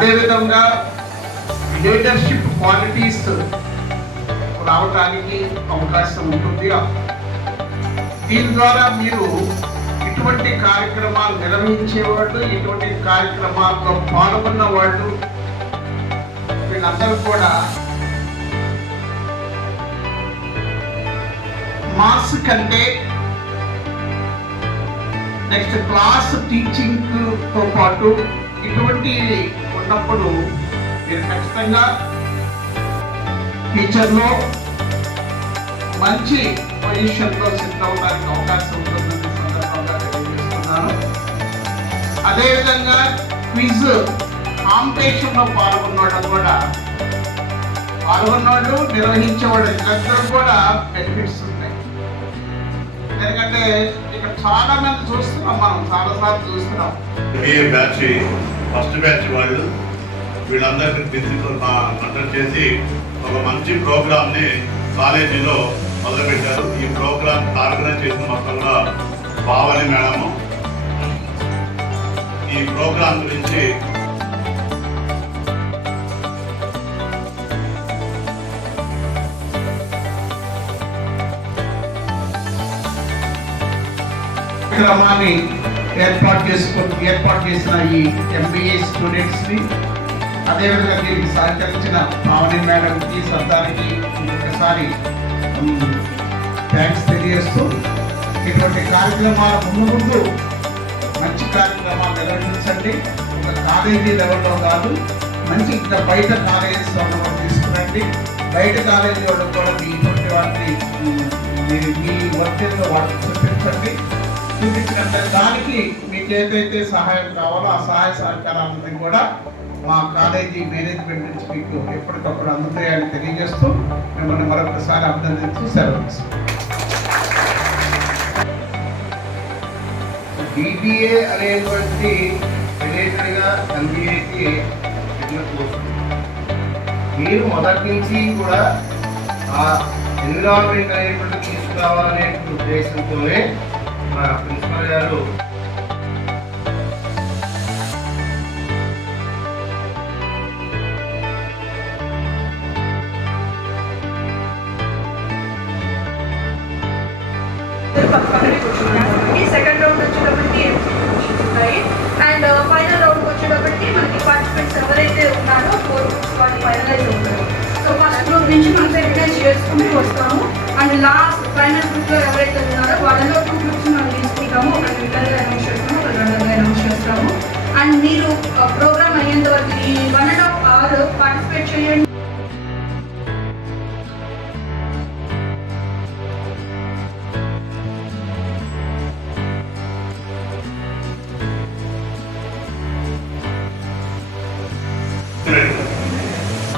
అదేవిధంగా leadership qualities రావడానికి అవకాశం ఉంటుంది. దీని ద్వారా మీరు ఇటువంటి కార్యక్రమాలు నిర్వహించేవాళ్ళు, ఇటువంటి కార్యక్రమాల్లో పాల్గొన్న వాళ్ళు వీళ్ళందరూ కూడా మార్క్స్ కంటే నెక్స్ట్ క్లాస్ టీచింగ్తో పాటు ఇటువంటి ఉన్నప్పుడు మీరు ఖచ్చితంగా టీచర్లో మంచి పొజిషన్లో సెట్ అవ్వడానికి అవకాశం ఉంటుందని సందర్భంగా తెలియజేస్తున్నాను. అదేవిధంగా క్విజ్ కాంపిటీషన్లో పాల్గొన్నవాళ్ళు నిర్వహించేవాళ్ళు ఇద్దరు కూడా బెనిఫిట్స్ ఉంటాయి. ఎందుకంటే ఇక్కడ చాలా మంది చూస్తున్నాం, మనం చాలాసార్లు చూస్తున్నాం. ఫస్ట్ బ్యాచ్ వాళ్ళు వీళ్ళందరికీ కండక్ట్ చేసి ఒక మంచి ప్రోగ్రామ్ని కాలేజీలో మొదలుపెట్టారు. ఈ ప్రోగ్రామ్ ఆర్గనైజ్ చేసిన మొత్తంగా భావని మేడము ఈ ప్రోగ్రాం గురించి కార్యక్రమాన్ని ఏర్పాటు చేసిన ఈ MBA స్టూడెంట్స్ని, అదేవిధంగా దీనికి సహకరించిన పావని మేడంకి, సర్దానికి ఒకసారి థ్యాంక్స్ తెలియజేస్తూ ఇటువంటి కార్యక్రమాల ముందు మంచి కార్యక్రమాలు నిర్వహించండి. ఒక కాలేజీ లెవెల్లో కాదు, మంచి ఇంకా బయట కాలేజెస్ వాళ్ళు తీసుకురండి. బయట కాలేజీ వాళ్ళు కూడా ఇటువంటి వాటిని మీ వర్గంలో వాటిని చూపించండి. చూపించినంత దానికి మీకు ఏదైతే సహాయం కావాలో ఆ సహాయ సహకారాలను కూడా మా కాలేజీ మేనేజ్మెంట్ నుంచి మీకు ఎప్పటికప్పుడు అందుతాయని తెలియజేస్తూ మిమ్మల్ని మరొకసారి అభినందిస్తూ సెలవు. BBA అనేటువంటి రిలేటెడ్గా MBAకి మీరు మొదటి నుంచి కూడా ఆ ఎన్విరాన్మెంట్ అనేటువంటి తీసుకురావాలనే ఉద్దేశంతోనే మా ప్రిన్సిపల్ గారు సెకండ్ రౌండ్ వచ్చేటప్పటికి అండ్ ఫైనల్ రౌండ్ వచ్చేటప్పటికి మనకి పార్టిసిపెంట్స్ ఎవరైతే ఉన్నారో 4 గ్రూప్స్ వాళ్ళు ఫైనలైజ్ అవుతారు. సో ఫస్ట్ గ్రూప్ నుంచి మనం రిటైన్ చేసుకుంటూ వస్తాము. అండ్ లాస్ట్ ఫైనల్ గ్రూప్లో ఎవరైతే ఉన్నారో వాళ్ళలో 2 గ్రూప్స్ మనం తీసుకుంటాము. ఒకటి విన్నర్గా అనౌన్స్ చేస్తాము, ఒకటి రన్నర్గా అనౌన్స్ చేస్తాము. అండ్ మీరు ప్రోగ్రామ్ అయ్యేంత వరకు ఈ 1.5 hour పార్టిసిపేట్ చేయండి.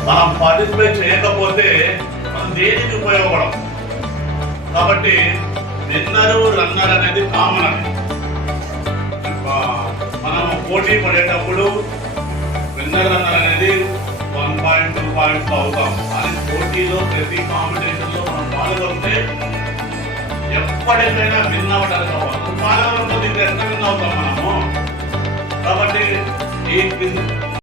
మనం పార్టిసిపేట్ చేయకపోతే మనం దేనికి ఉపయోగపడం. కాబట్టి విన్నరు రన్నర్ అనేది కామన్ అని మనం పోటీ పడేటప్పుడు విన్నర్ రన్నర్ అనేది 1 పాయింట్ 2 పాయింట్స్ అవుతాం. కానీ పోటీలో ప్రతి కాంపిటీషన్లో మనం పాల్గొంటే ఎప్పటికైనా విన్ అవ్వడానికి కావాలి. పాల్గొనకపోతే ఎట్లా విన్ అవుతాం మనము. కాబట్టి ఈ